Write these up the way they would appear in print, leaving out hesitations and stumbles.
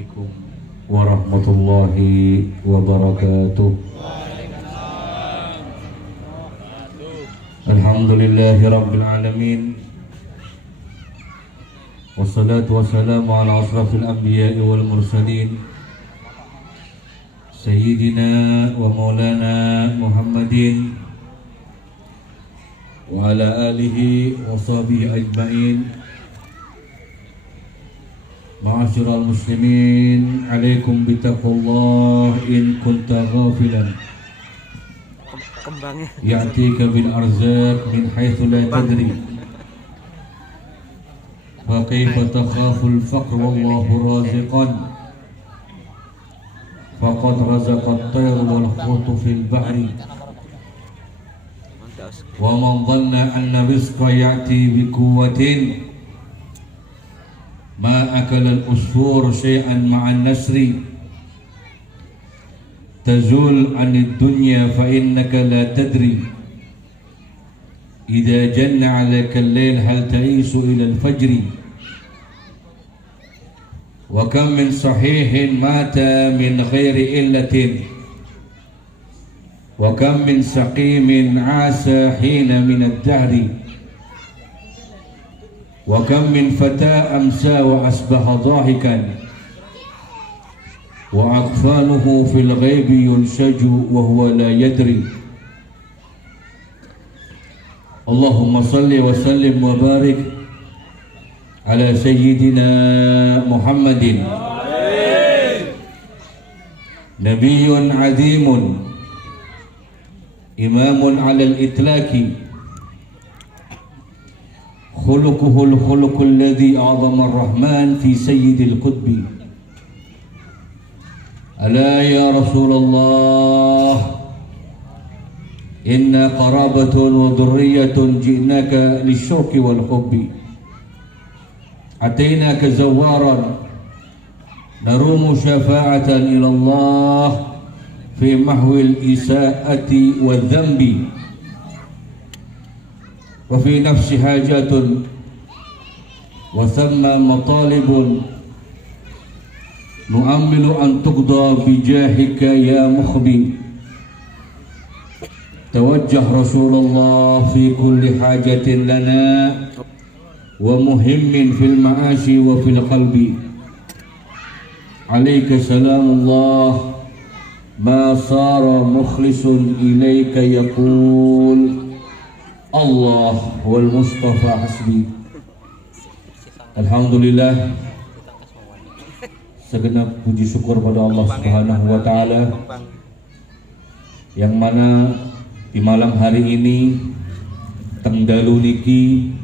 Assalamualaikum warahmatullahi wabarakatuh. Alhamdulillahi rabbil alamin. Wassalatu wassalamu ala asrafil anbiya'i wal mursalin Sayyidina wa maulana Muhammadin wa ala alihi wa sahbihi ajma'in. Ma'asyiral muslimin, alaikum bitaqwallah in kunta ghafilan ya'tika bil arzaq min haitsu la tadri fa kaifa takhafu al faqr wallahu raziqan faqad razaqa at-tayr wal khutu fil bahri wa man dhanna anna rizqa ya'ti bi quwwatin ما أكل الأسفور شيئا مع النسر تزول عن الدنيا فإنك لا تدري إذا جن عليك الليل هل تعيش إلى الفجر وكم من صحيح مات من غير إلة وكم من سقيم عاش حين من الدهر وكم من فتى أمسى وأصبح ضاحكا وأكفانه في الغيب ينسج وهو لا يدري اللهم صل وسلم وبارك على سيدنا محمد نبي عظيم إمام على الإطلاق خلقه الخلق الذي أعظم الرحمن في سيد القطب ألا يا رسول الله إنا قرابة وذرية جئناك للشوق والحب أتيناك زوارا نروم شفاعة إلى الله في محو الإساءة والذنب وفي نفس حاجات وثم مطالب نؤمل أن تقضى بجاهك يا مخبي توجه رسول الله في كل حاجة لنا ومهم في المعاش وفي القلب عليك سلام الله ما صار مخلص إليك يقول Allah wal Mustafa hasbi. Alhamdulillah, segenap puji syukur pada Allah Subhanahu wa taala yang mana di malam hari ini tengdalu niki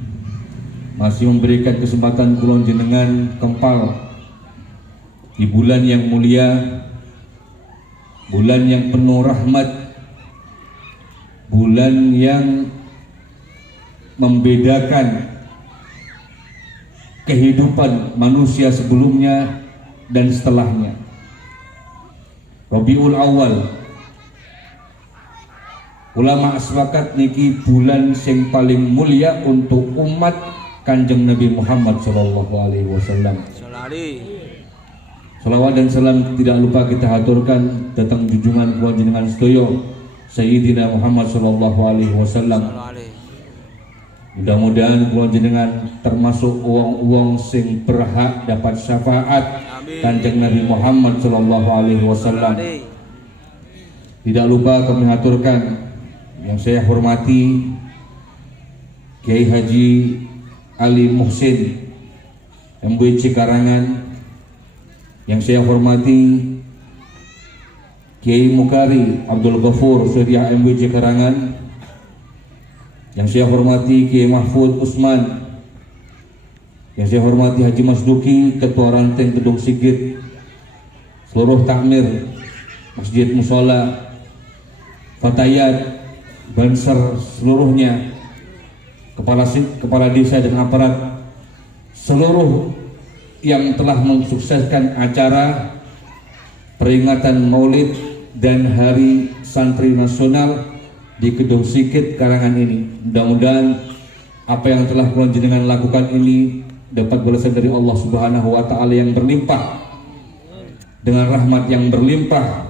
masih memberikan kesempatan kula jenengan kempal di bulan yang mulia, bulan yang penuh rahmat, bulan yang membedakan kehidupan manusia sebelumnya dan setelahnya. Rabiul Awal, ulama sepakat niki bulan sing paling mulia untuk umat Kanjeng Nabi Muhammad sallallahu alaihi wasallam. Salawat dan salam tidak lupa kita haturkan datang junjungan kula jenengan sedaya Sayyidina Muhammad sallallahu alaihi wasallam. Mudah-mudahan kula jenengan termasuk uang-uang sing berhak dapat syafaat Kanjeng Nabi Muhammad sallallahu alaihi wasallam. Tidak lupa kami aturkan yang saya hormati Kiai Haji Ali Muhsin MBC Karangan, yang saya hormati Kiai Mukari Abdul Ghafur Surya MBC Karangan, yang saya hormati Kiai Mahfud Usman, yang saya hormati Haji Masduki Ketua Ranting Kedung Sigit, seluruh takmir Masjid Musola, Fatayat, Banser seluruhnya, kepala desa dan aparat seluruh yang telah mensukseskan acara peringatan Maulid dan Hari Santri Nasional di Kedung Sikit Karangan ini. Mudah-mudahan apa yang telah kalian jenengan lakukan ini dapat balasan dari Allah Subhanahu wa taala yang berlimpah dengan rahmat yang berlimpah,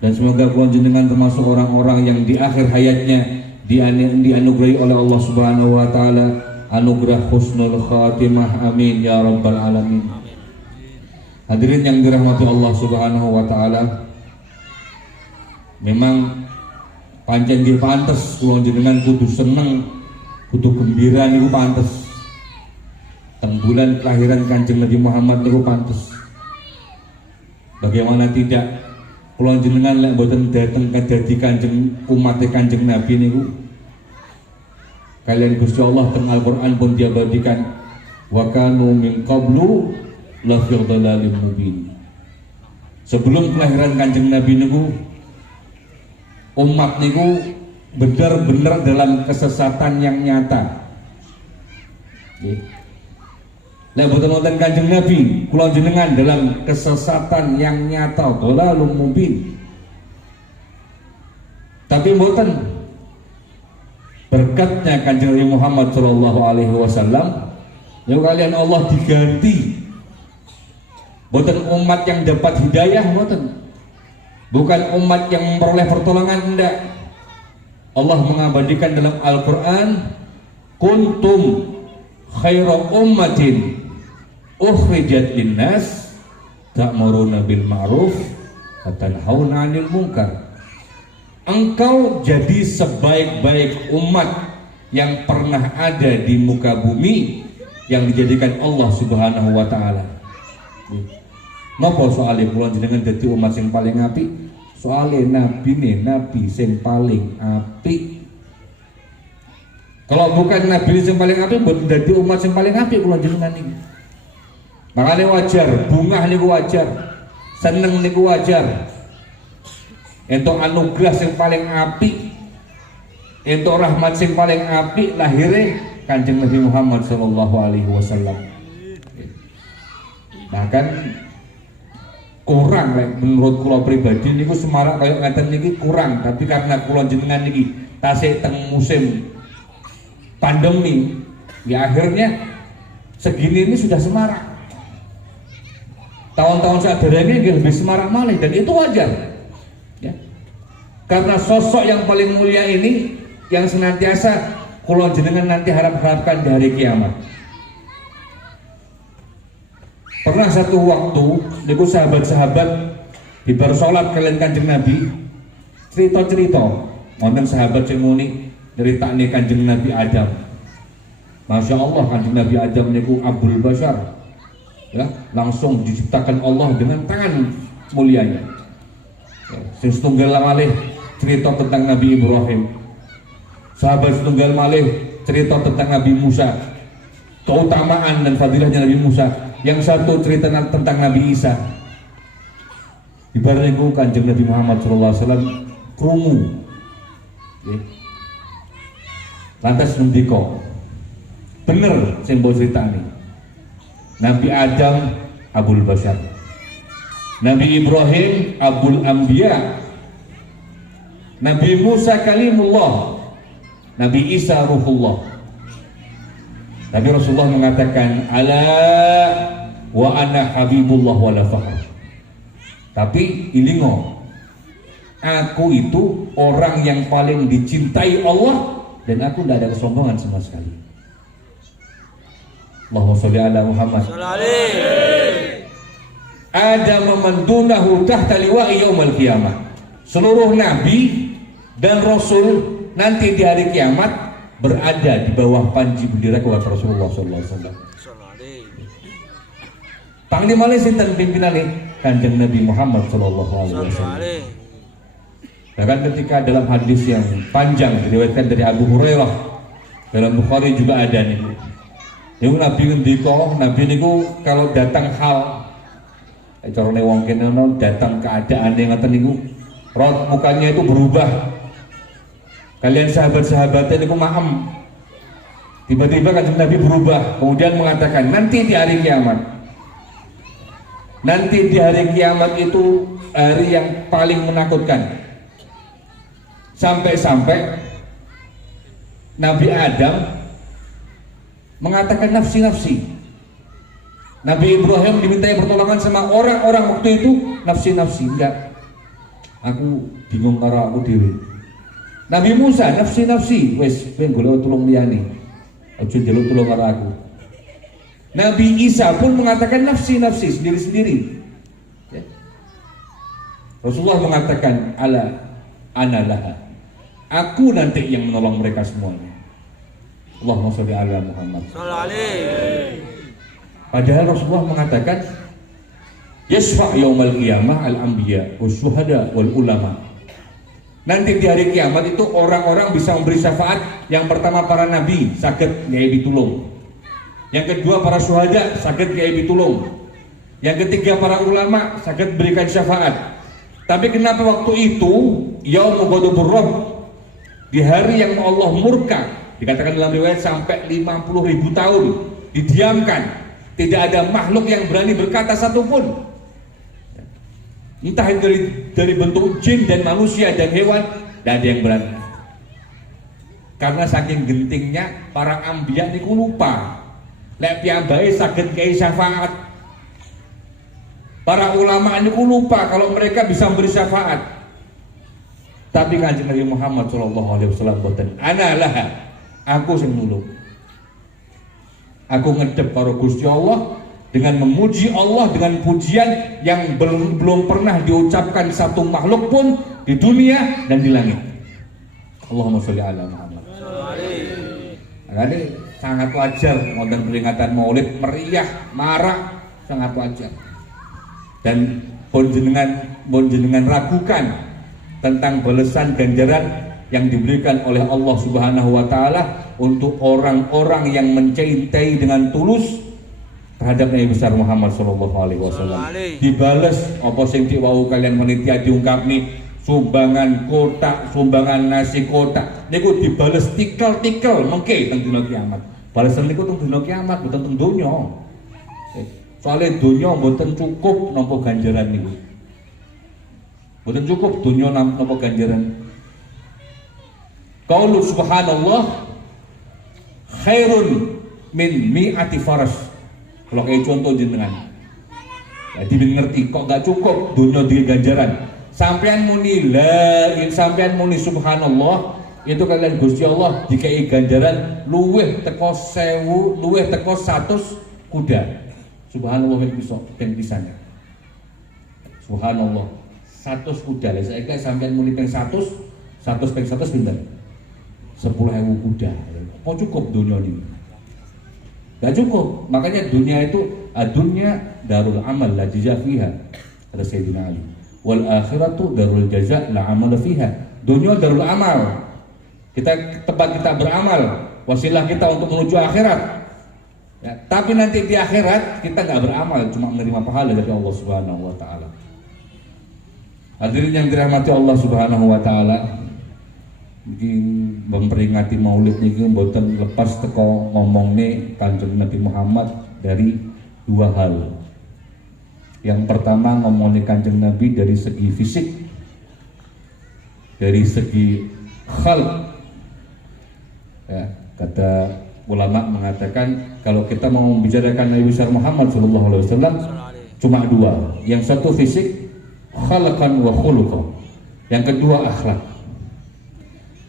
dan semoga kula jenengan termasuk orang-orang yang di akhir hayatnya dianugerahi oleh Allah Subhanahu wa taala anugerah husnul khatimah, amin ya rabbal alamin. Hadirin yang dirahmati Allah Subhanahu wa taala, memang pancen nggih pantes kula jenengan kudu seneng, kudu gembira niku pantes. Teng bulan kelahiran Kanjeng Nabi Muhammad niku pantes. Bagaimana tidak, kula jenengan lek mboten dateng kadadi Kanjeng umat Kanjeng Nabi niku, kalian Gusti Allah teng Al-Qur'an pun diabadikan wa kanu min qablu la fi dhalalin mubin. Sebelum kelahiran Kanjeng Nabi niku, umat niku benar-benar dalam kesesatan yang nyata. Lek boten wonten Kanjeng Nabi, kula jenengan dalam kesesatan yang nyata, dhalalun mubin. Tapi mboten, berkatnya Kanjeng Nabi Muhammad sallallahu alaihi wasallam, yang kalian Allah diganti. Mboten umat yang dapat hidayah, mboten. Bukan umat yang memperoleh pertolongan, enggak. Allah mengabadikan dalam Al-Qur'an, kuntum khaira ummatin ukhrijat linnas ta'muruna bil ma'ruf wa tanhauna 'anil munkar. Engkau jadi sebaik-baik umat yang pernah ada di muka bumi yang dijadikan Allah Subhanahu wa taala. Napa soalé kula jenengan dadi umat sing paling apik? Soalé nabi sing paling apik. Kalau bukan nabi sing paling apik, mboten dadi umat sing paling apik kula jenengan iki. Makanya wajar, bungah niku wajar, seneng niku wajar. Entuk anugerah sing paling apik, entuk rahmat sing paling apik lahire Kanjeng Nabi Muhammad sallallahu alaihi wasallam. Bahkan kurang menurut kula pribadi niku semarak kaya ngaten niki kurang, tapi karena kula jenengan niki tasih teng musim pandemi, ya akhirnya segini ini sudah semarak. Tahun-tahun sadarnya lebih semarak malih, dan itu wajar ya. Karena sosok yang paling mulia ini yang senantiasa kula jenengan nanti harapkan di hari kiamat. Pernah satu waktu niku sahabat-sahabat di bar salat kalian Kanjeng Nabi cerita-cerita wonten sahabat sing muni nyeritakne Kanjeng Nabi Adam. Masya Allah, Kanjeng Nabi Adam niku Abul Bashar ya, langsung diciptakan Allah dengan tangan mulianya ya. Sing setunggal malih cerita tentang Nabi Ibrahim, sahabat setunggal malih cerita tentang Nabi Musa, keutamaan dan fadilahnya Nabi Musa. Yang satu cerita tentang Nabi Isa. Ibarat niku Kanjeng Nabi Muhammad SAW krungu ya. Lantas ngendika, bener sing mbok critani. Nabi Adam Abul Bashar, Nabi Ibrahim Abul Anbiya, Nabi Musa Kalimullah, Nabi Isa Ruhullah. Tapi Rasulullah mengatakan ala wa ana habibullah wala fakhr. Tapi ilingo, aku itu orang yang paling dicintai Allah dan aku tidak ada kesombongan sama sekali. Allahumma sholli ala Muhammad. Ada memandunahu tahta liwa'i yaumil qiyamah. Seluruh nabi dan rasul nanti di hari kiamat berada di bawah panji bendera keluarga Rasulullah sallallahu alaihi wasallam. Panglima sinten pimpinane Kanjeng Nabi Muhammad sallallahu alaihi wasallam. Bahkan ketika dalam hadis yang panjang diriwayatkan dari Abu Hurairah, dalam Bukhari juga ada nih. Niku Nabi ngendika, Nabi niku kalau datang hal carane wong kene datang keadaane ngoten niku, raut mukanya itu berubah. Kalian sahabat-sahabatnya niku maem. Tiba-tiba Kanjeng Nabi berubah, kemudian mengatakan nanti di hari kiamat. Nanti di hari kiamat itu hari yang paling menakutkan. Sampai-sampai Nabi Adam mengatakan nafsi-nafsi. Nabi Ibrahim dimintai pertolongan sama orang-orang waktu itu, nafsi-nafsi, enggak. Aku bingung karo aku dhewe. Nabi Musa nafsi-nafsi, wis ben golek tulung liyane. Aja njaluk tulung karo aku. Nabi Isa pun mengatakan nafsi-nafsi, sendiri-sendiri. Ya. Rasulullah mengatakan ala analah. Aku nanti yang menolong mereka semuanya. Allahumma sholli ala Muhammad. Padahal Rasulullah mengatakan yasfa' yaumal qiyamah al-anbiya wasyuhada wal ulama. Nanti di hari kiamat itu orang-orang bisa memberi syafaat. Yang pertama para nabi saged gawe pitulung. Yang kedua para syuhada saged gawe pitulung. Yang ketiga para ulama saged berikan syafaat. Tapi kenapa waktu itu yaumul ghadabur rabb, di hari yang Allah murka, dikatakan dalam riwayat sampai 50.000 tahun didiamkan, tidak ada makhluk yang berani berkata satupun, entah dari bentuk jin dan manusia dan hewan, tidak ada yang berani. Karena saking gentingnya para anbiya niku lupa lek piyambake saged kei syafaat. Para ulama niku lupa kalau mereka bisa memberi syafaat. Tapi Kanjeng Nabi Muhammad sallallahu alaihi wasallam boten analah, aku sing nulung. Aku ngedep karo Gusti Allah dengan memuji Allah dengan pujian yang belum pernah diucapkan satu makhluk pun di dunia dan di langit. Allahumma sholli ala Muhammad. Jadi sangat wajar wonten peringatan Maulid meriah, marak, sangat wajar. Dan pun jenengan ragukan tentang balasan ganjaran yang diberikan oleh Allah Subhanahu wa taala untuk orang-orang yang mencintai dengan tulus terhadap Nabi besar Muhammad sallallahu alaihi wasallam. Dibales apa sing diwau kalian panitia diungkap nih, sumbangan kotak, sumbangan nasi kotak niku dibales tikel-tikel mengke teng dina kiamat. Balasan niku teng dina kiamat boten teng donya. Soalnya donya boten cukup nampa ganjaran niku. Boten cukup donya nampa ganjaran. Qaulu subhanallah khairun min mi'ati faras. Kalau kayak contoh jenengan, jadi ngerti kok gak cukup dunia di ganjaran. Sampean muni sampean muni subhanallah, itu kalian Gusti Allah dikai ganjaran luweh teko 1000, luweh teko 100 kuda. Subhanallah ben pisan. Subhanallah 100 kuda. Lah saiki sampean muni ping 100 ping 100 pinten? 10.000 kuda. Apa cukup dunia ini? Gak cukup, makanya dunia itu dunia darul amal la jaza fiha, kata Sayyidina Ali. Wal akhiratu darul jaza la amal fiha. Dunia darul amal, tempat kita beramal, wasilah kita untuk menuju akhirat. Ya, tapi nanti di akhirat kita nggak beramal, cuma menerima pahala dari Allah Subhanahu wa taala. Hadirin yang dirahmati Allah Subhanahu wa taala, mungkin memperingati Maulid niki mboten lepas teko ngomongne Kanjeng Nabi Muhammad dari dua hal. Yang pertama ngomongnya Kanjeng Nabi dari segi fisik, dari segi khalq. Ya, kata ulama mengatakan kalau kita mau membicarakan Nabi besar Muhammad sallallahu alaihi wasallam cuma dua. Yang satu fisik, khalqan wa khuluqan. Yang kedua akhlak.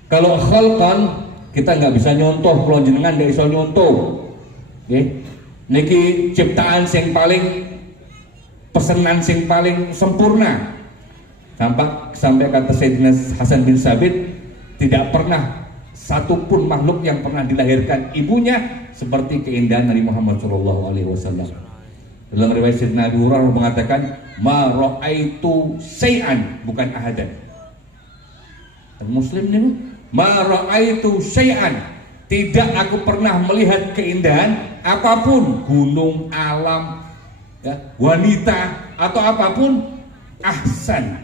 Kalau khalqan kita nggak bisa nyontoh, kalau jenengan nggak bisa nyontoh. Okay. Niki ciptaan sing paling pesenan sing paling sempurna. Sampai kata Sayyidina Hasan bin Sabit, tidak pernah satupun makhluk yang pernah dilahirkan ibunya seperti keindahan Nabi Muhammad sallallahu alaihi wasallam. Dalam riwayat Sayyidina Abu Hurairah mengatakan, "Ma ra'aitu syai'an," bukan ahadan. Muslim nih, "Ma ra'aitu syai'an," tidak aku pernah melihat keindahan apapun, gunung, alam, ya, wanita atau apapun, ahsan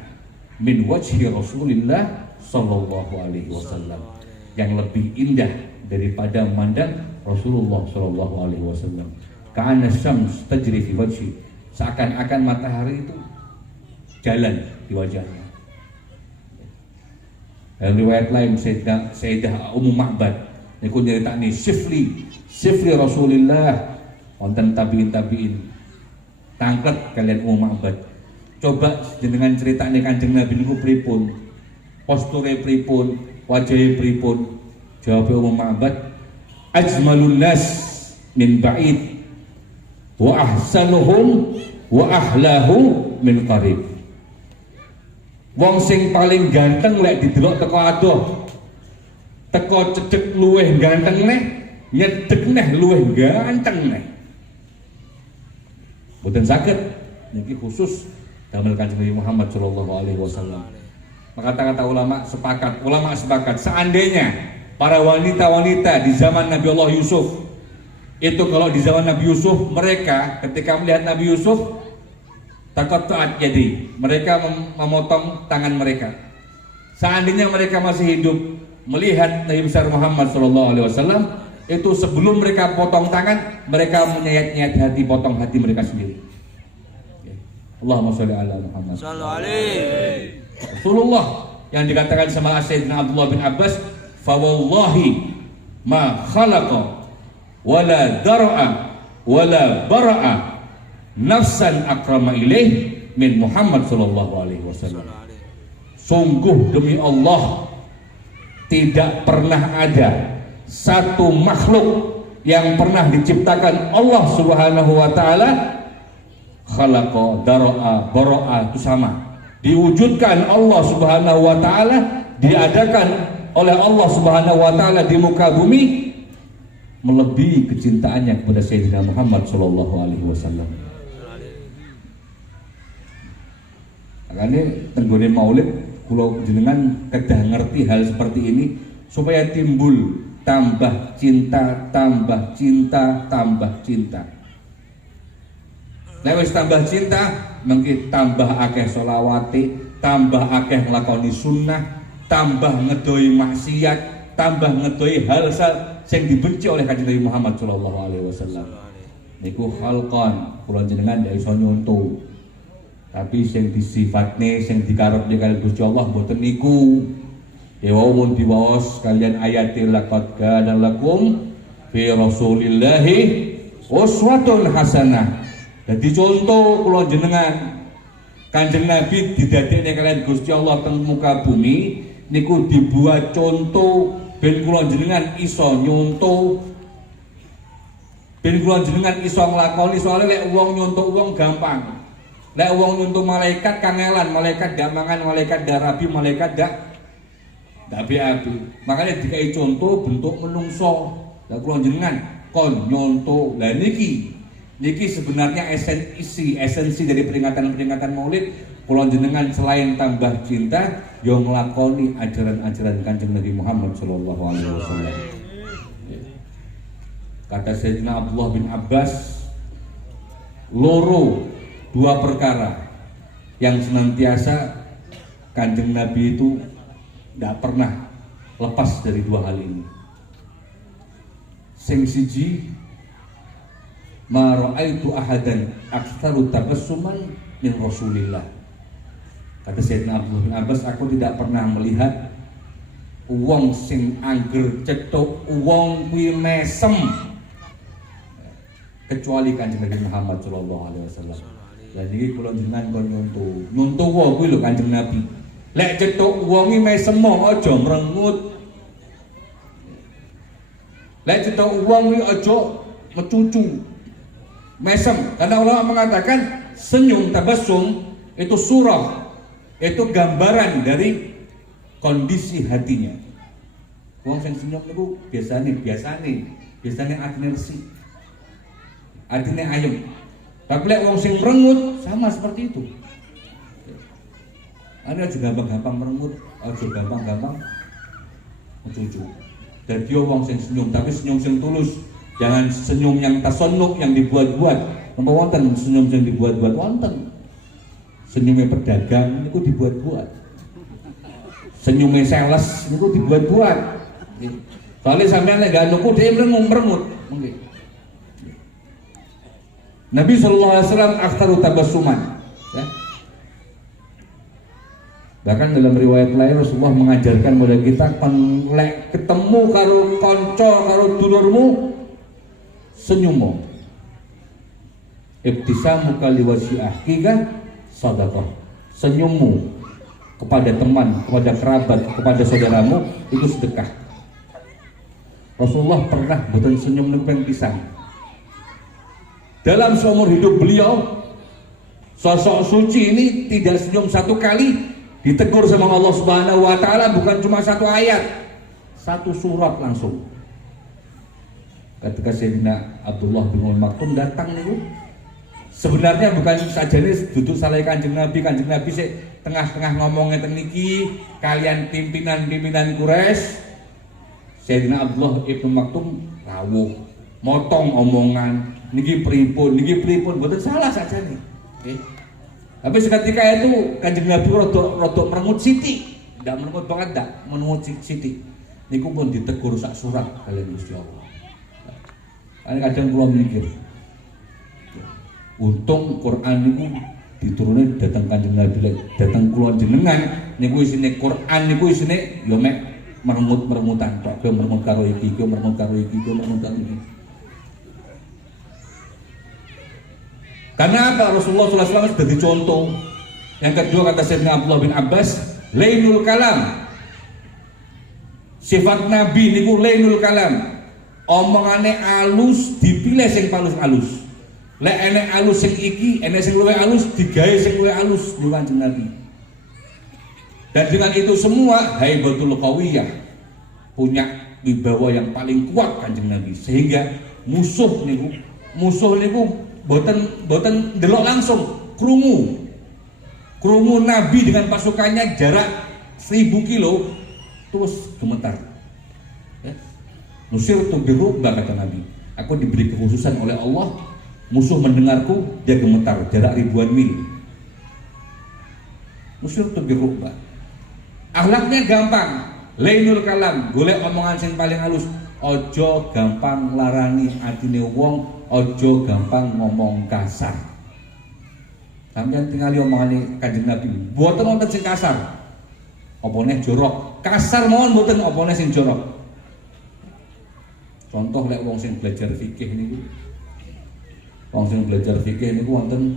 min wajhi Rasulillah sallallahu alaihi wasallam, yang lebih indah daripada memandang Rasulullah sallallahu alaihi wasallam. Ka'anna syams tajri fi wajhi, seakan-akan matahari itu jalan di wajahnya. Dalam riwayat lain Sayyidah Ummu Ma'bad niku nyeritani sifli Rasulillah, wonten tabiin tangklet kalian Ma'bad. Coba jenengan ceritane Kanjeng Nabi niku pripun, posture pripun, wajahe pripun. Jawab Ma'bad, ajmalun nas min ba'id wa ahsanuhum wa ahlahu min qarib. Wong sing paling ganteng lek didelok teko adoh, teko cedhek luweh ganteng neh, nyedhek neh luweh ganteng neh. Boten saged niki khusus damel Kanjeng Nabi Muhammad sallallahu alaihi wasallam. Maka kata ulama sepakat seandainya para wanita-wanita di zaman Nabi Allah Yusuf itu, kalau di zaman Nabi Yusuf mereka ketika melihat Nabi Yusuf taqatta'at jadi mereka memotong tangan mereka. Seandainya mereka masih hidup melihat Nabi besar Muhammad sallallahu alaihi wasallam itu, sebelum mereka potong tangan mereka menyayat-nyayat hati, potong hati mereka sendiri. Allahumma sholli ala Muhammad sallallahu alaihi Rasulullah yang dikatakan sama Sayyidina Abdullah bin Abbas, fa wallahi ma khalaqa wala dar'a wala bara'a nafsan akrama ilaih min Muhammad sallallahu alaihi wasallam. Sungguh demi Allah tidak pernah ada satu makhluk yang pernah diciptakan Allah Subhanahu wa taala, khalaqa dara'a bara'a itu sama, diwujudkan Allah Subhanahu wa taala, diadakan oleh Allah Subhanahu wa taala di muka bumi, melebihi kecintaannya kepada Sayyidina Muhammad sallallahu alaihi wasallam. Makanya tenggone maulid kula jenengan kedah ngerti hal seperti ini supaya timbul tambah cinta, tambah cinta, tambah cinta. Lek wis tambah cinta, mengki tambah akeh sholawate, tambah akeh nglakoni sunnah, tambah ngedoi maksiat, tambah ngedoi hal-hal sing dibenci oleh Kanjeng Nabi Muhammad sallallahu alaihi wasallam. Niku khalqan, kula jenengan ndak iso nyonto. Tapi sing disifatne sing dikarepne kalian Gusti Allah mboten niku. Ya mun diwaos kalian ayat laqad kana lakum fi Rasulillahi uswatun hasanah. Jadi contoh kula jenengan Kanjeng Nabi didadekne kalian Gusti Allah teng muka bumi niku dibuat contoh ben kula jenengan iso nyonto, ben kula jenengan iso nglakoni. Soalnya lek wong nyonto wong gampang. Lek wong nyuntuh malaikat kangelan, malaikat dak mangan, malaikat dak rabi, malaikat dak api. Makanya dikai contoh bentuk menungso. Lah kula jenengan kon nyontoh. Lah niki sebenarnya esensi dari peringatan Maulid. Kula jenengan selain tambah cinta, yo nglakoni ajaran-ajaran Kanjeng Nabi Muhammad sallallahu alaihi wasallam. Kata Sayyidina Abdullah bin Abbas, dua perkara yang senantiasa Kanjeng Nabi itu tidak pernah lepas dari dua hal ini. Sing siji, ma ra'aitu ahadan aktsaru tabassuman min Rasulillah. Kata Sayyidina Abdullah bin Abbas, aku tidak pernah melihat wong sing angger cetuk wong kuwi mesem kecuali Kanjeng Nabi Muhammad sallallahu alaihi wasallam. Lah niki kula jenengan kon nyonto wae kuwi lho Kanjeng Nabi. Lek cetuk wong iki mesem aja mrengut. Lek cetuk wong iki aja mecucu. Mesem, karena ulama mengatakan senyum tabassum itu surah, itu gambaran dari kondisi hatinya. Wong sing senyum niku biasane atine resik. Atine ayem. Tapi lek wong sing merengut sama seperti itu. Anda juga gampang-gampang merengut, aja gampang-gampang mencucu. Dan dia wong sing senyum, tapi senyum sing tulus. Jangan senyum yang tasonnuk, yang dibuat-buat. Napa wonten senyum yang dibuat-buat? Wonten. Senyumnya pedagang niku dibuat-buat. Senyumnya sales niku dibuat-buat. Soalnya sampean lek gak nuku dhewe merengut. Nggih. Nabi sallallahu alaihi wasallam aktsaru tabassuman, ya. Bahkan dalam riwayat lain Rasulullah mengajarkan kepada kita lek ketemu karo kanca karo dulurmu senyum. Ibtisamuka liwajhi akhika sadaqah. Senyummu kepada teman, kepada kerabat, kepada saudaramu itu sedekah. Rasulullah pernah boten senyum nempeng pisang. Dalam seumur hidup beliau, sosok suci ini tidak senyum satu kali, ditegur sama Allah Subhanahu wa taala bukan cuma satu ayat, satu surat langsung. Ketika Sayyidina Abdullah bin Umar Maktum datang niku, sebenarnya bukan saja nih duduk saleh Kanjeng Nabi sih tengah-tengah ngomongnya niki kalian pimpinan Quraisy. Sayyidina Abdullah ibn Maktum rawuh, motong omongan, niki pripun, mboten salah saja nih. Okay. Tapi seketika itu Kanjeng Nabi rodok merengut siti, tidak merengut banget, tidak merengut siti. Niku pun ditegur sak surat kalian Gusti Allah. Kadang kula mikir, untung Quran niku diturunkan datang Kanjeng Nabi, datang kula jenengan niku isine Quran niku isine yo mek meremut-meremutan, tok meremut karo iki, meremut karo iki. Karena apa? Rasulullah SAW sebagai contoh. Yang kedua kata Sayyidina Abdullah bin Abbas, lainul kalam. Sifat Nabi niku lainul kalam. Omongane alus dipilih sing paling alus. Lek enek alus sing iki, enek sing luwih alus digawe sing luwih alus niku Kanjeng Nabi. Dan dengan itu semua haibatul qawiyah, punya wibawa yang paling kuat Kanjeng Nabi, sehingga musuh niku boten delok langsung, krungu Nabi dengan pasukannya jarak 1000 kilo terus gemetar. Ya. Nusirtu birru'ba kata Nabi, aku diberi kekhususan oleh Allah, musuh mendengarku dia gemetar jarak ribuan mil. Nusirtu birru'ba. Akhlaknya gampang, lainul kalam, golek omongan sing paling halus, ojo gampang larani atine wong, ojo gampang ngomong kasar. Sampeyan tingali omongane Kanjeng Nabi, mboten wonten sing kasar. Opone jorok, kasar mawon mboten opone sing jorok. Contoh lek wong sing belajar fikih niku. Wong sing belajar fikih niku wonten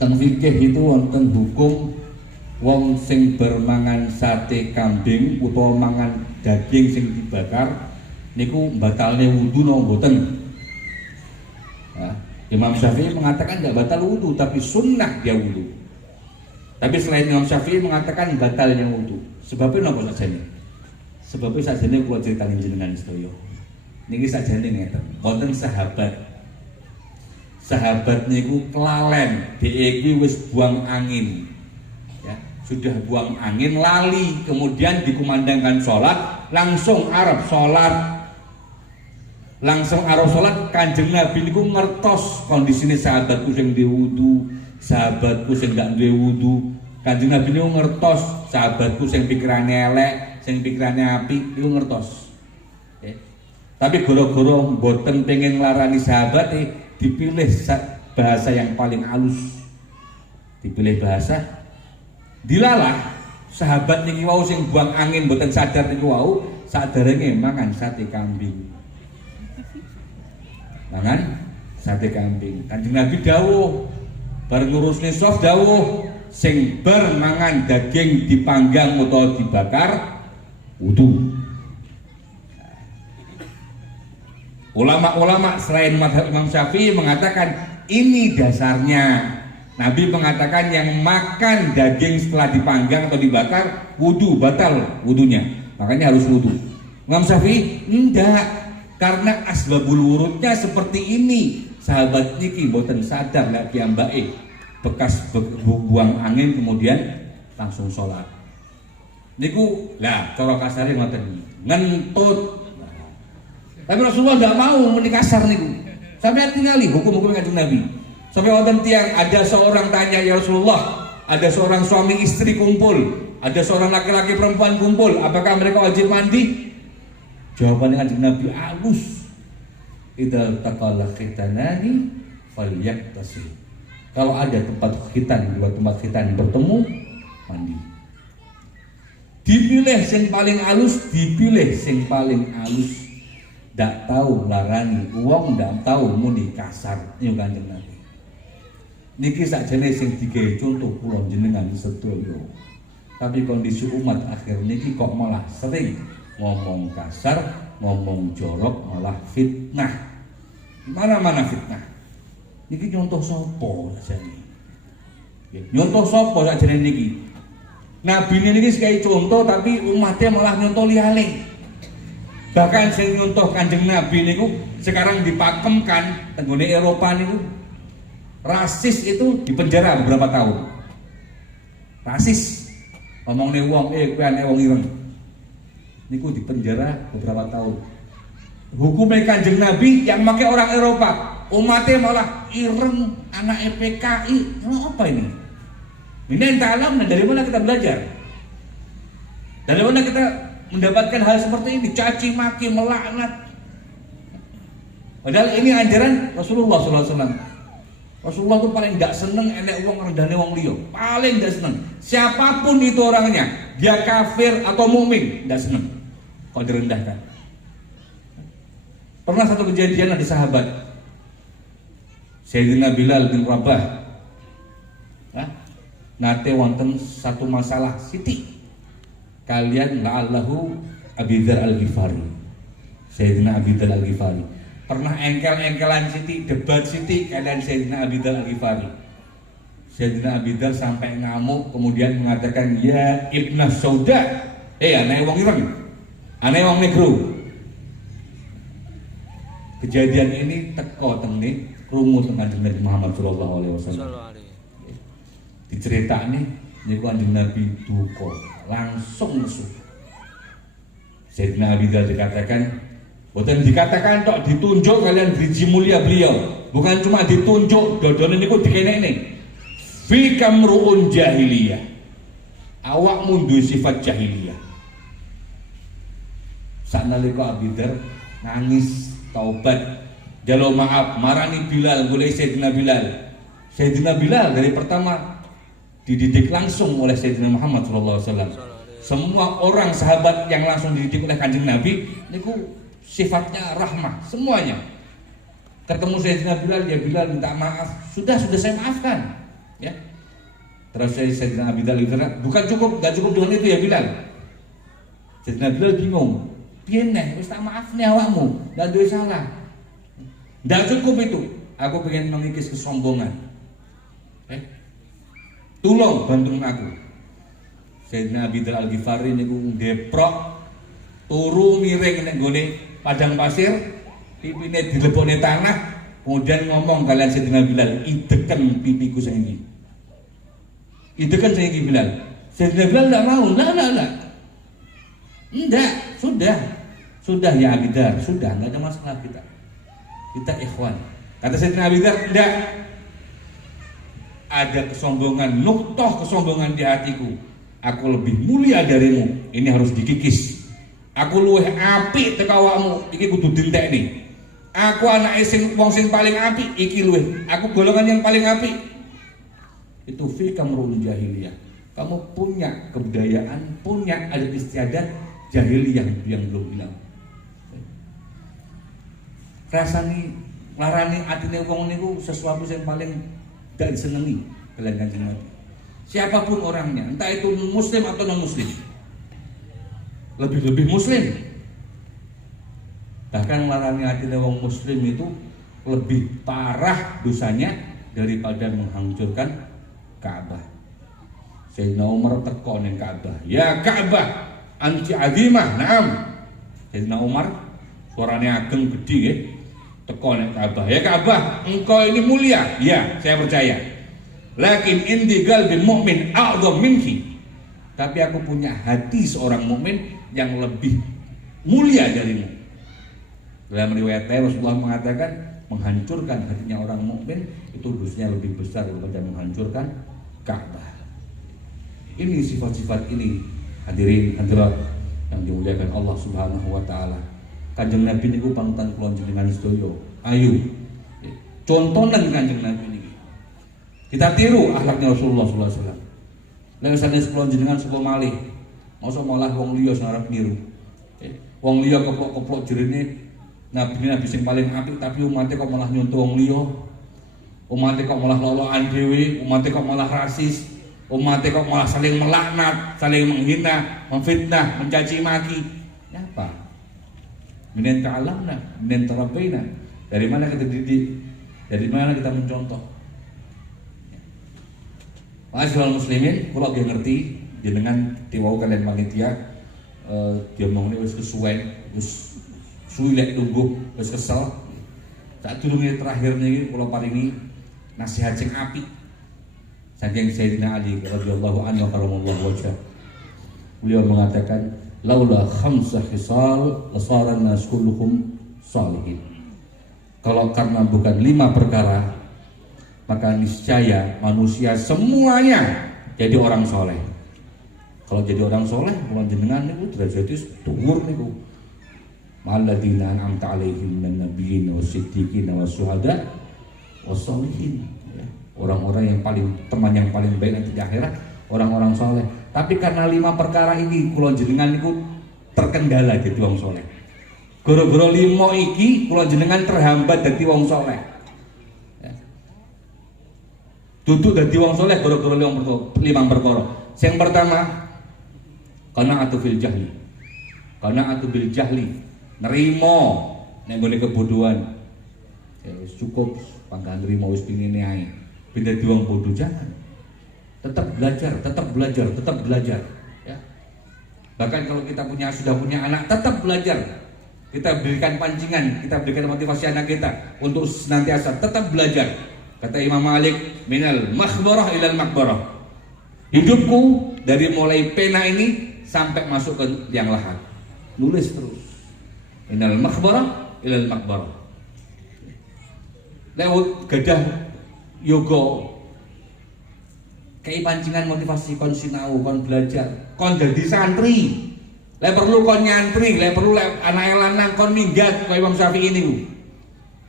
teng fikih itu wonten hukum wong sing bermangan sate kambing utawa mangan daging sing dibakar niku batalne wudu napa mboten? Nah, Imam Syafi'i mengatakan tidak batal wudu tapi sunnah dia wudu. Tapi selain Imam Syafi'i mengatakan batalnya wudu. Sebabnya napa sajane? Sebabnya sajane kula critani jenengan sedaya. Niki sajane ngeten, wonten sahabat. Sahabat niku kelalen, dhek iki wis buang angin. Sudah buang angin lali, kemudian dikumandangkan sholat, langsung Arab sholat, Kanjeng Nabi niku ngertos kondisine sahabatku sing duwe wudu, sahabatku sing ndak duwe wudu. Kanjeng Nabi niku ngertos sahabatku sing pikirane elek, sing pikirane apik niku ngertos. Tapi gara-gara mboten pengen nglarani sahabat dipilih bahasa yang paling halus. Dipilih bahasa dilalah sahabat niki wau sing buang angin mboten sadar niku wau saderenge mangan sate kambing. Mangan sate kambing. Kanjeng Nabi dawuh bar ngurus nisaf dawuh sing bar mangan daging dipanggang utawa dibakar wudu. Ulama-ulama selain mazhab Imam Syafi'i mengatakan ini dasarnya. Nabi mengatakan yang makan daging setelah dipanggang atau dibakar wudu, batal wudunya, makanya harus wudu. Imam Syafi'i enggak, karena asbabul wurudnya seperti ini. Sahabat niki boten sadar lek piyambake bekas buang angin kemudian langsung sholat. Niku lah cara kasare ngoten ngentut. Tapi Rasulullah enggak mau muni kasar niku. Sampai tingali hukum-hukum Kanjeng Nabi. Sampai wonten tiang ada seorang tanya, ya Rasulullah, ada seorang suami istri kumpul, ada seorang laki-laki perempuan kumpul, apakah mereka wajib mandi? Jawabannya Kanjeng Nabi halus. Idza taqalla khitanani falyaktasil. Kalau ada tempat khitan, dua tempat khitan bertemu, mandi. Dipilih sing paling halus, dipilih sing paling halus. Ndak tahu larani, wong ndak tahu muni kasar, niku Kanjeng Nabi. niki sakjane sing digawe contoh kula jenengan sedaya. Tapi kondisi umat akhir niki kok malah sering ngomong kasar, ngomong jorok, malah fitnah. Mana-mana fitnah. Niki contoh sapa sakjane? Nyontoh sapa sakjane niki? Nabi niki sekali contoh tapi umatnya malah nyontoh liyane. Bahkan sing nyontoh Kanjeng Nabi niku sekarang dipakemkan tenggone Eropa niku. Rasis itu dipenjara beberapa tahun. Rasis. Ngomongne wong kowe ane wong ireng. Niku dipenjara beberapa tahun. Hukumnya Kanjeng Nabi yang pakai orang Eropa, umatnya malah ireng, anak PKI. Apa ini? Ini entah alam, dari mana kita belajar? Dari mana kita mendapatkan hal seperti ini? Caci maki, melaknat. Padahal ini ajaran Rasulullah SAW. Rasulullah itu paling tidak seneng enek wong rendahne wong liya. Paling tidak seneng. Siapapun itu orangnya, dia kafir atau mukmin, tidak seneng kalau direndahkan. Pernah satu kejadian di sahabat Sayyidina Bilal bin Rabah. Nate wonten satu masalah sithik kalian la'allahu Abi Dzar Al-Ghifari. Sayyidina Abi Dzar Al-Ghifari pernah engkel-engkelan sithik, debat sithik kalian Sayyidina Abi Dzar Al-Ghifari. Sayyidina Abi Dzar sampai ngamuk kemudian mengatakan, "Ya Ibnu Sauda, aneh wong ireng, aneh wong negro." Kejadian ini teko teng krungu teng Kanjeng Nabi Muhammad sallallahu alaihi wasallam. Diceritani niku Kanjeng Nabi duka, langsung nesu. Sayyidina Abi Dzar dikatakan, boten dikatakan tok ditunjuk kalian driji mulia beliau, bukan cuma ditunjuk, dodone niku dikenekne. Fi kamruun jahiliyah. Awakmu duwe sifat jahiliyah. Sanalika Abi Dzar nangis taubat, jaluk maaf, marani Bilal, boleh Sayyidina Bilal. Sayyidina Bilal dari pertama dididik langsung oleh Sayyidina Muhammad SAW. Semua orang sahabat yang langsung dididik oleh Kanjeng Nabi niku sifatnya rahmah semuanya. Ketemu Sayyidina Bilal, ya Bilal minta maaf, sudah saya maafkan, ya. Terus Sayyidina Abi Dzar bukan cukup, enggak cukup dengan itu ya Bilal. Sayyidina Bilal bingung, piye neh wis tak maafne awakmu, ndak duwe salah. Ndak cukup itu, aku pengen mengikis kesombongan. Tolong bantu aku. Sayyidina Abi Dzar Al-Ghifari niku ndeprok turu miring nek nggone padang pasir, pipine dilebokne tanah, kemudian ngomong kalian Sayyidina Bilal, ideken pipiku saiki. Ideken saiki Bilal. Sayyidina Bilal enggak mau. Enggak. Enggak, sudah ya Abi Dzar, sudah enggak ada masalah kita. Kita ikhwan. Kata Sayyidina Abi Dzar, enggak. Ada kesombongan, nuktoh kesombongan di hatiku. Aku lebih mulia darimu. Ini harus dikikis. Aku luwih apik teko awakmu, iki kudu dintekne. Aku anak wong sing paling apik, iki luwih. Aku golongan yang paling apik. Itu fi kamrul jahiliyah. Kamu punya kebudayaan, punya adat istiadat jahiliyah yang belum hilang. Rasani larani atine wong niku sesuatu yang paling gak disenangi kalian Kanjeng Nabi. Siapapun orangnya, entah itu muslim atau non muslim. Lebih muslim. Bahkan melarang hati wong muslim itu lebih parah dosanya daripada menghancurkan Ka'bah. Sayyidina Umar teko ning Ka'bah. Ya Ka'bah, anti azimah. Naam. Sayyidina Umar suaranya ageng gede nggih. Teko ning Ka'bah. Ya Ka'bah, engkau ini mulia. Ya, saya percaya. Lakin indi qalbil mu'min a'dham minki. Tapi aku punya hati seorang mukmin yang lebih mulia darimu. Dalam riwayat Rasulullah mengatakan menghancurkan hatinya orang mukmin itu dosanya lebih besar daripada menghancurkan Ka'bah. Ini sifat-sifat ini hadirin hadirat yang dimuliakan Allah Subhanahu wa taala. Kanjeng Nabi niku panutan kula jenengan sedaya. Ayo contohan Kanjeng Nabi niki. Kita tiru akhlaknya Rasulullah sallallahu alaihi wasallam. Nek sanes kula jenengan sapa malih, mosok malah wong liya sing arep niru. Wong liya keplok-keplok jerene Nabi sing paling apik tapi umatnya kok malah nyontoh wong liya. Umatnya kok malah lolokan dewi, umatnya kok malah rasis, umatnya kok malah saling melaknat, saling menghina, memfitnah, mencaci maki. Apa? Minen ta'alamna, minen tarabbina. Dari mana kita didik? Dari mana kita mencontoh? Ma'asyiral muslimin, kalau dia ngerti jenengan tiwau kalian panitia dia ngomongnya wis kesuwen, wis suwi lek nunggu, wis kesel. Saat durunge terakhir niki kula paringi nasihat sing apik saking Sayyidina Ali radhiyallahu anhu karamallahu wajhah. Beliau mengatakan, laula khamsa khisal lasara an-nas kulluhum salihin. Kalau karena bukan 5 perkara, maka niscaya manusia semuanya jadi orang soleh. Kalau jadi orang soleh, kalau jenengan niku derajatnya dhuwur niku. Malladzina an'amta 'alaihim minan nabiyyin was-siddiqin was-syuhada was-sholihin. Orang-orang yang paling teman yang paling baik nanti di akhirat, orang-orang soleh. Tapi karena 5 perkara ini, kalau jenengan niku terkendala jadi wong soleh. Gara-gara 5 iki, kalau jenengan terhambat jadi wong soleh. Duduk dadi wong soleh gara-gara 5 perkara. Yang pertama, qana'atu bil jahli. Qana'atu bil jahli. Nerimo nek nggone kebodohan. Ya wis cukup pangkat nerimo wis pingine ae. Ben dadi wong bodoh jangan. Tetap belajar, tetap belajar, tetap belajar, ya. Bahkan kalau kita sudah punya anak, tetap belajar. Kita berikan pancingan, kita berikan motivasi anak kita untuk senantiasa tetap belajar. Kata Imam Malik, minal makhbarah ilal makbarah. Hidupku dari mulai pena ini sampai masuk ke liang lahat. Nulis terus. Minal makhbarah ilal makbarah. Lewat gadah yoga. Kayak pancingan motivasi kon sinau, kon belajar, kon jadi santri. Lek perlu kon nyantri, lek perlu anak lanang kon minggat kaya Imam Syafi'i niku.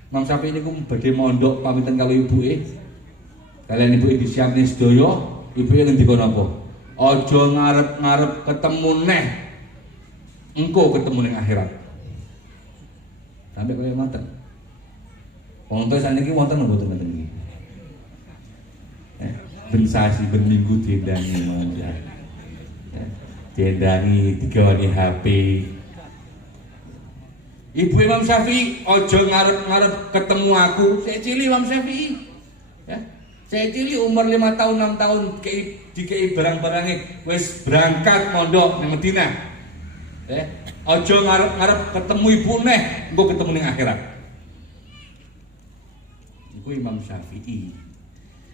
Imam Syafi'i niku badhe mondok pamitan karo ibuke. Kalian ibuke disiapne sedaya, ibuke ngendika napa? Aja ngarep-ngarep ketemu neh. Engko ketemu ning akhirat. Sampai kaya ngoten. Wong tuwa saniki wonten napa mboten ngoten iki? Ben sasi ben minggu diendangi manja. Diendangi digawani HP. Ibu Imam Syafi'i ojo ngarep-ngarep ketemu aku. Saya cilik Imam Syafi'i. Ya. Saya cilik umur 5 tahun 6 tahun dikei barang-barangnya wis berangkat mondok nang Madinah. Ya. Ojo ngarep-ngarep ketemu ibu neh, engko ketemu ning akhirat. Iku Imam Syafi'i.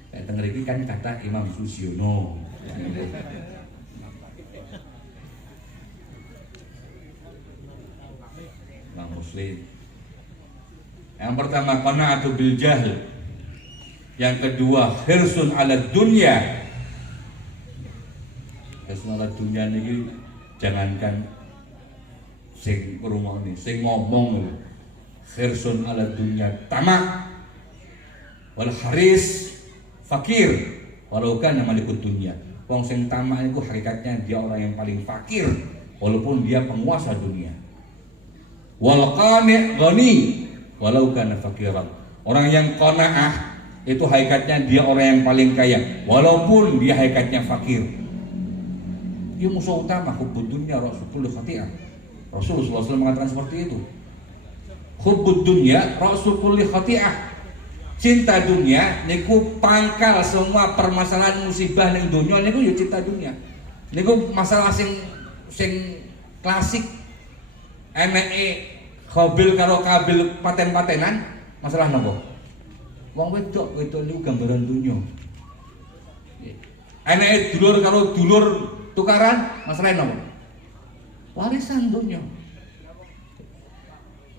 Kayak denger iki kan kata Imam Susiono. Imam Muslim. Yang pertama qana'atu bil jahl. Yang kedua hirsun 'ala dunya. Hirsun 'ala dunya niki jangankan sing ngrungokne, sing ngomong lho. Hirsun 'ala dunya tamak wal haris fakir walau kana malikut dunia. Wong sing tamak itu hakikatnya dia orang yang paling fakir walaupun dia penguasa dunia. Wal qani' ghani walau kana fakiran. Orang yang qanaah itu hakikatnya dia orang yang paling kaya walaupun dia hakikatnya fakir. Dia musuh utama hubbud dunya rasul khati'ah. Rasulullah SAW mengatakan seperti itu. Hubbud dunya rasul khati'ah. Cinta dunia niku pangkal semua permasalahan musibah ning dunia niku ya cinta dunia. Niku masalah sing klasik. Eneke Qabil karo Kabil paten-patenan, masalah napa? Wong wedok niku gambaran dunia. Eneke dulur karo dulur tukaran, masalah napa? Warisan dunia.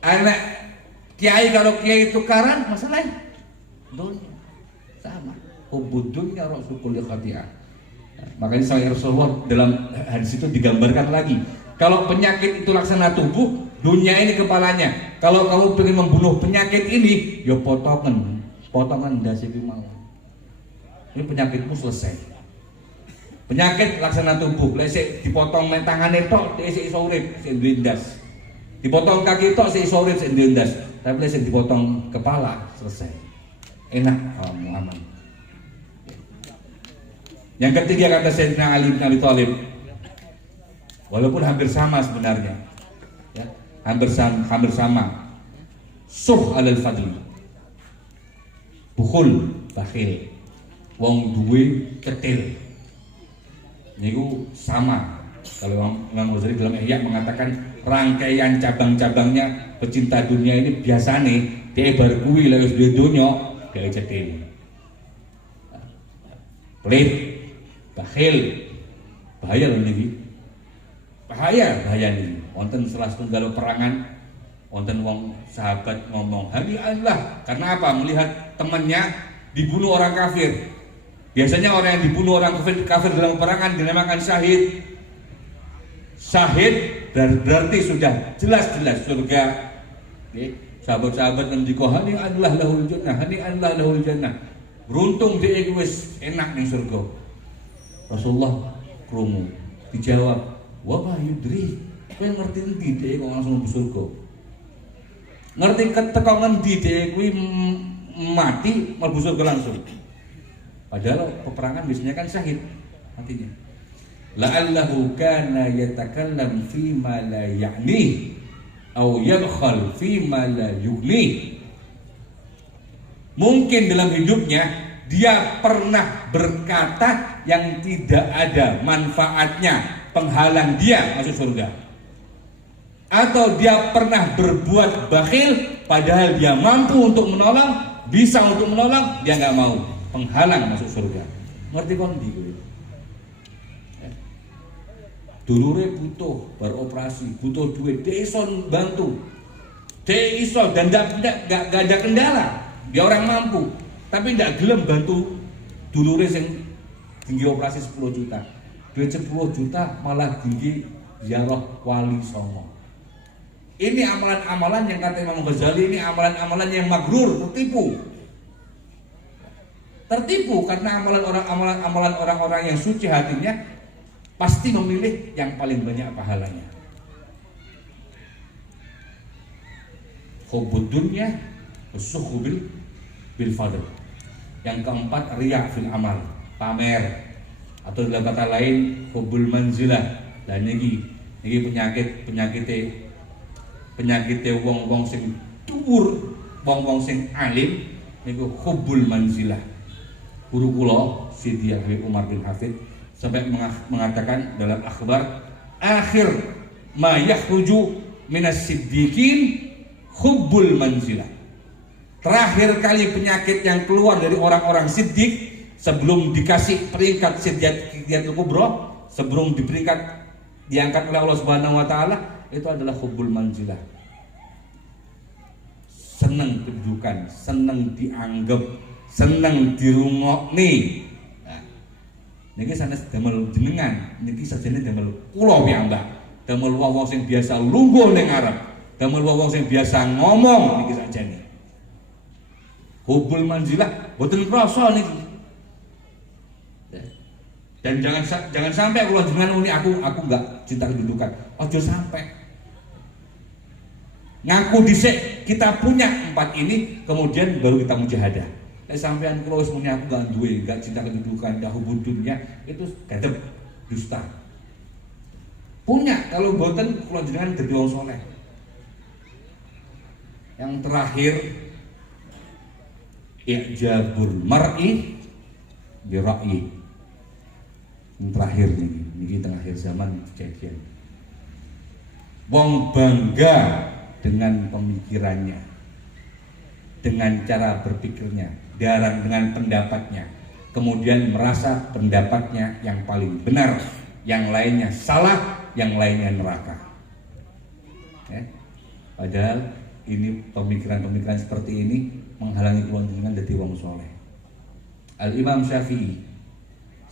Enek kiai karo kiai tukaran, masalah dunia sama. Hubbud dunya rasul kulli khati'ah. Makanya saya Rasulullah dalam hadis itu digambarkan lagi. Kalau penyakit itu laksana tubuh, dunia ini kepalanya. Kalau kamu ingin membunuh penyakit ini, ya potongan ndase iki mau. Ini penyakitmu selesai. Penyakit laksana tubuh, lek sik dipotong tangane tok, sik iso urip, sik duwe ndas. Dipotong kaki tok, sik iso urip, sik duwe ndas. Tapi lek sik dipotong kepala, selesai. enak kamu aman. Yang ketiga kata Sayyidina Ali bin Abi Thalib, walaupun hampir sama sebenarnya, ya, hampir sama. Suh alal fadli, bukhul bakhil, wong duwe ketil. Niku sama. Kalau Imam Ghazali dalam Ihya mengatakan rangkaian cabang-cabangnya pecinta dunia ini biasa nih dia bar kuwi lek wis duwe donya gawe cetil. Pelit, bakhil, bahaya lho niki. Bahaya niki. Wonten salah setunggal perangan wonten wong sahabat ngomong, "Hadiahlah." Karena apa? Melihat temannya dibunuh orang kafir. Biasanya orang yang dibunuh orang kafir dalam peperangan dinamakan syahid. Syahid berarti sudah jelas-jelas surga. Sahabat-sahabat ngendika, "Hadiahlah lahul jannah, hadiahlah lahul jannah." Beruntung dia wis enak ning surga. Rasulullah krungu dijawab, "Wa ma yudri." Kowe ngerti endi dhek kok langsung mlebu surga? Ngerti keteko ngendi dhek kuwi mati mlebu surga langsung. Padahal peperangan biasanya kan syahid artinya. La'allahu kana yatakallam fi ma la ya'ni aw yadkhal fi ma la yughni. Mungkin dalam hidupnya dia pernah berkata yang tidak ada manfaatnya, penghalang dia masuk surga. Atau dia pernah berbuat bakhil padahal dia mampu untuk menolong, bisa untuk menolong, dia nggak mau, penghalang masuk surga. Ngerti kondi kowe? Dulure butuh beroperasi, butuh duit, dia iso bantu, dia iso dan gak ada kendala, dia orang mampu, tapi tidak gelem bantu dulure yang tinggi operasi 10 juta, duit 10 juta malah tinggi ziarah wali songo. Ini amalan-amalan yang kata Imam Ghazali, ini amalan-amalan yang magrur, tertipu karena amalan orang-orang yang suci hatinya pasti memilih yang paling banyak pahalanya. Hubbud dunya wasukhu bil fadl. Yang keempat riya fil amal, pamer, atau dalam kata lain hubbul manzilah. Dan niki penyakite wong-wong sing dhuwur, wong-wong sing alim niku hubbul manzilah. Guru kula Sidi Umar bin Hafid sampai mengatakan dalam akhbar, akhir ma yakhruju minas siddiqin hubbul manzilah. Terakhir kali penyakit yang keluar dari orang-orang siddiq sebelum dikasih peringkat Siddiqatul Kubra, sebelum diangkat oleh Allah Subhanahu wa taala, itu adalah hubbul manzilah. Seneng kedudukan, seneng dianggap, seneng dirungokne. Niki sanes damel jenengan, niki sajane damel kula piyambak. Damel wong sing biasa lungguh ning ngarep, damel wong sing biasa ngomong niki sajane. Hubbul manzilah boten krasa niki. Dan jangan sampai kalau jenengan muni aku enggak cinta kedudukan. Ojo sampai. Ngaku dhisik kita punya 4 ini, kemudian baru kita mujahadah. Sampean kula wis muni aku gak duwe, gak cinta kedudukan, gak hubung dunia, itu gadep, dusta. Punya, kalau boten kula jenengan dadi wong saleh. Yang terakhir, i'jabul mar'i bi ra'yi. Yang terakhir niki tengah akhir zaman kejadian. Wong bangga dengan pemikirannya, dengan cara berpikirnya, dengan pendapatnya, kemudian merasa pendapatnya yang paling benar, yang lainnya salah, yang lainnya neraka. Padahal ini pemikiran-pemikiran seperti ini menghalangi kula jenengan dadi wong saleh. Al-Imam Syafi'i,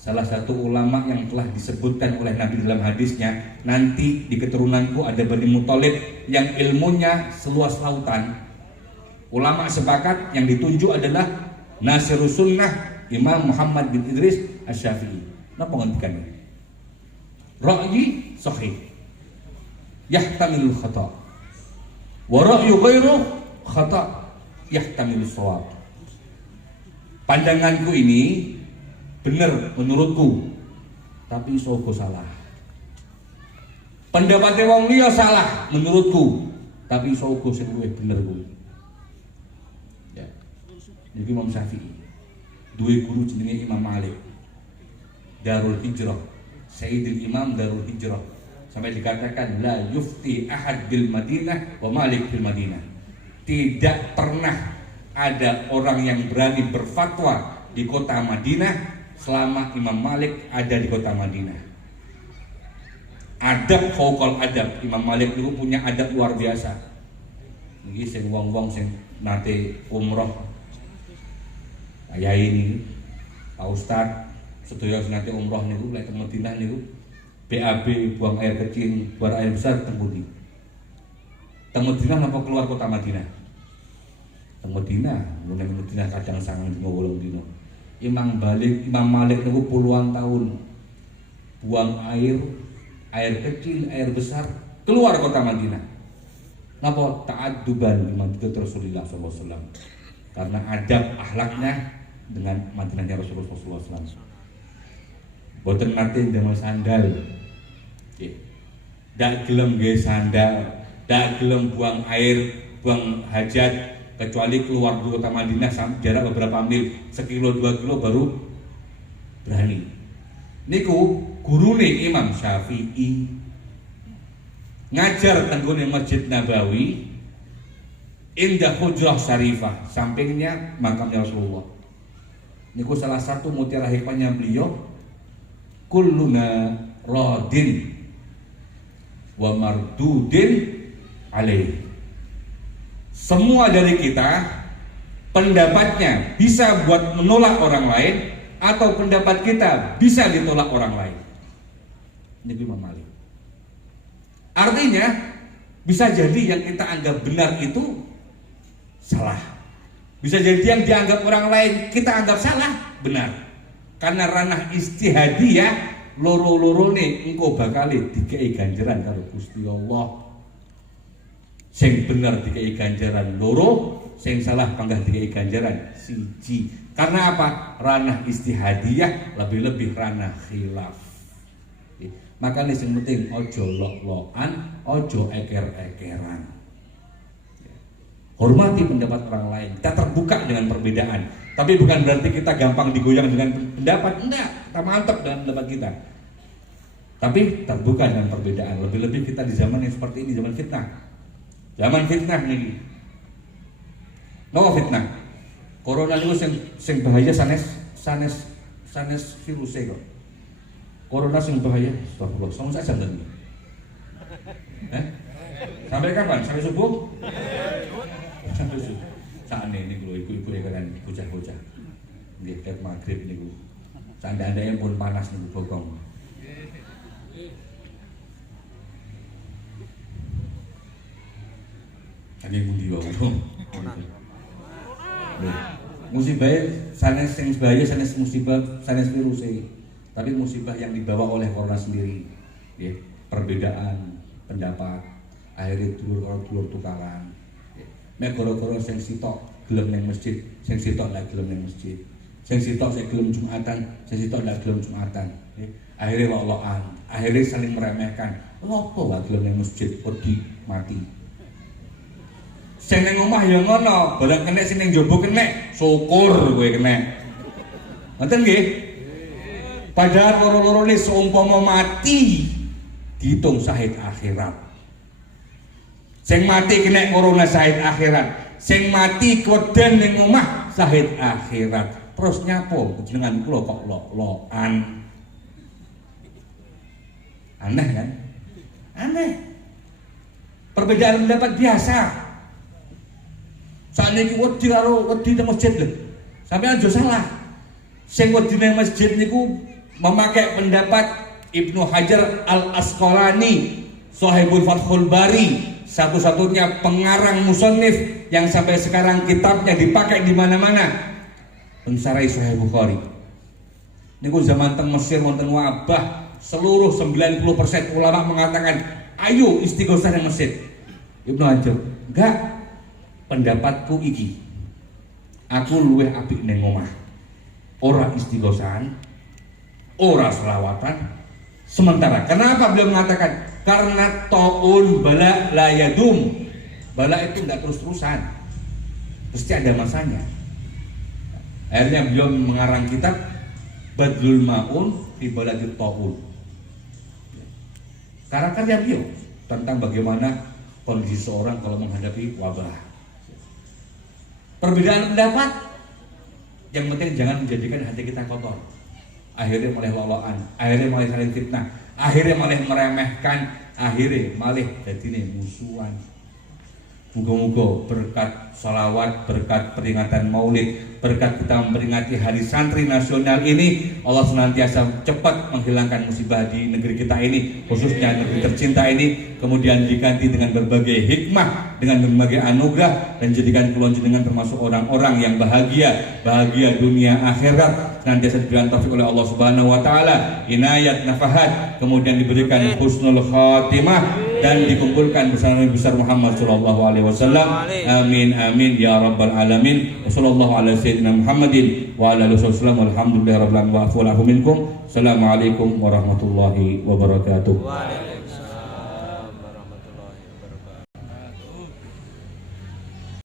salah satu ulama yang telah disebutkan oleh Nabi dalam hadisnya, nanti di keturunanku ada Bani Muthalib yang ilmunya seluas lautan. Ulama sepakat yang ditunjuk adalah Nasirus Sunnah Imam Muhammad bin Idris Asy-Syafi'i. Napa ngendikan? Ra'yi sahih yahtamilul khata' wa ra'yu ghairu khata' yahtamilus shawab. Pandanganku ini bener menurutku, tapi iso uga salah. Pendapatnya wong liya salah menurutku, tapi iso uga sing luwih bener kuwi. Ya. Iki Imam Syafi'i. Duwe guru jenenge Imam Malik. Darul Hijrah. Sayyidul Imam Darul Hijrah. Sampai dikatakan la yufti ahad bil Madinah wa Malik bil Madinah. Tidak pernah ada orang yang berani berfatwa di kota Madinah selama Imam Malik ada di kota Madinah. Adab fauqal adab. Imam Malik itu punya adab luar biasa. Iki sing wong-wong sing nate umroh kaya ini Pak Ustadz sedaya sing nate umroh niku lek teng Madinah niku BAB buang air kecil, buang air besar teng pundi? Teng Madinah napa keluar kota Madinah? Teng Madinah, mulai Madinah kadang sangang dino 8 dino. Imam Malik niku puluhan tahun buang air kecil, air besar keluar kota Madinah. Napa? Ta'adduban Imam Rasulullah sallallahu alaihi wasallam. Karena adab akhlaknya dengan Madinahnya Rasulullah sallallahu alaihi wasallam. Boten nate ndamel sandal. Nggih. Dak gelem nggih sandal, dak gelem buang air, buang hajat kecuali keluar dari kota Madinah jarak beberapa mil, sekilo 2 kilo baru berani. Niku gurune Imam Syafi'i ngajar tenggone Masjid Nabawi indah Hujrah Syarifah, sampingnya makamnya Rasulullah. Niku salah satu mutiara hikmahnya beliau, kulluna radin wa mardudin alaih. Semua dari kita pendapatnya bisa buat menolak orang lain atau pendapat kita bisa ditolak orang lain. Ini Imam Malik. Artinya bisa jadi yang kita anggap benar itu salah. Bisa jadi yang dianggap orang lain kita anggap salah benar. Karena ranah istihadiyah loro-lorone engko bakal dikei ganjaran karo Gusti Allah. Sing bener dikei ganjaran loro, sing salah panggah dikei ganjaran siji. Karena apa? Ranah istihadiyah lebih-lebih ranah khilaf. Makanya sing penting ojo lok-lokan, ojo eker-ekeran. Hormati pendapat orang lain. Kita terbuka dengan perbedaan. Tapi bukan berarti kita gampang digoyang dengan pendapat. Enggak, kita mantap dengan pendapat kita. Tapi terbuka dengan perbedaan. Lebih-lebih kita di zaman yang seperti ini, zaman fitnah. Zaman fitnah nih. No fitnah. Corona niku sing bahaya sanes virus kok. Corona sing bahaya, astagfirullah. Sama saja tadi. Sampai kapan? Sampai subuh? Sampai subuh. Saane niku ibu-ibu kan bocah-bocah. Nggih ket magrib niku. Canda-candanya pun panas niku bokong. Lagi pundi wae. Musibah sanes sing bahaya, sanes musibah, sanes virus tapi musibah yang dibawa oleh corona sendiri. Ya, perbedaan pendapat, akhirnya dulur tukaran. Nek gara-gara sing sitok gelem ning masjid, sing sitok lek gelem ning masjid. Sing sitok sing gelem Jumatan, sing sitok lek gelem Jumatan. Akhirnya lok-lokan, akhirnya saling meremehkan. Lopo wae gelem ning masjid wedi mati. Sing ning omah ya ngono, barang kena sing ning njaba kena, syukur kowe kena. Ngoten nggih? Padahal loro-lorone seumpama mati dihitung syahid akhirat. Sing mati kena corona syahid akhirat, sing mati koden ning omah syahid akhirat. Terus nyapo jenengan kula kok lok-lokan. Aneh kan? Aneh. Perbedaan pendapat biasa. Saat ini wedi karo wedi nang masjid lho. Sampeyan aja salah. Sing wedi nang masjid niku memakai pendapat Ibnu Hajar Al-Asqalani, Shahibul Fathul Bari, satu-satunya pengarang musannif yang sampai sekarang kitabnya dipakai di mana-mana. Pensarai Sahih Bukhari. Niku zaman teng Mesir wonten wabah, seluruh 90% ulama mengatakan, "Ayo istighosah nang masjid." Ibnu Hajar, "Enggak. Pendapatku iki, aku luweh apik ning omah." ora istighosan, ora selawatan. Sementara kenapa beliau mengatakan karena taun bala layadum, bala itu tidak terus-terusan, pasti ada masanya. Akhirnya beliau mengarang kitab Badlul Maun fi Baladit Taun. Karya beliau tentang bagaimana kondisi seorang kalau menghadapi wabah. Perbedaan pendapat, yang penting jangan menjadikan hati kita kotor. Akhirnya mulai loloan, akhirnya mulai saling fitnah, akhirnya mulai meremehkan, akhirnya malah jadi musuhan. Moga-moga berkat salawat, berkat peringatan maulid, berkat kita memperingati hari santri nasional ini, Allah senantiasa cepat menghilangkan musibah di negeri kita ini, khususnya negeri tercinta ini, kemudian diganti dengan berbagai hikmah, dengan berbagai anugerah, dan jadikan kula jenengan termasuk orang-orang yang bahagia dunia akhirat, senantiasa diberikan taufik oleh Allah Subhanahu wa taala, inayat nafahat, kemudian diberikan husnul khatimah, dan dikumpulkan bersama Nabi besar Muhammad sallallahu alaihi wasallam. Amin amin ya rabbal alamin. Wassallallahu ala sayyidina Muhammadin wa ala alihi wasallam. Walhamdulillahirabbil alamin wa afu minkum. Assalamualaikum warahmatullahi wabarakatuh.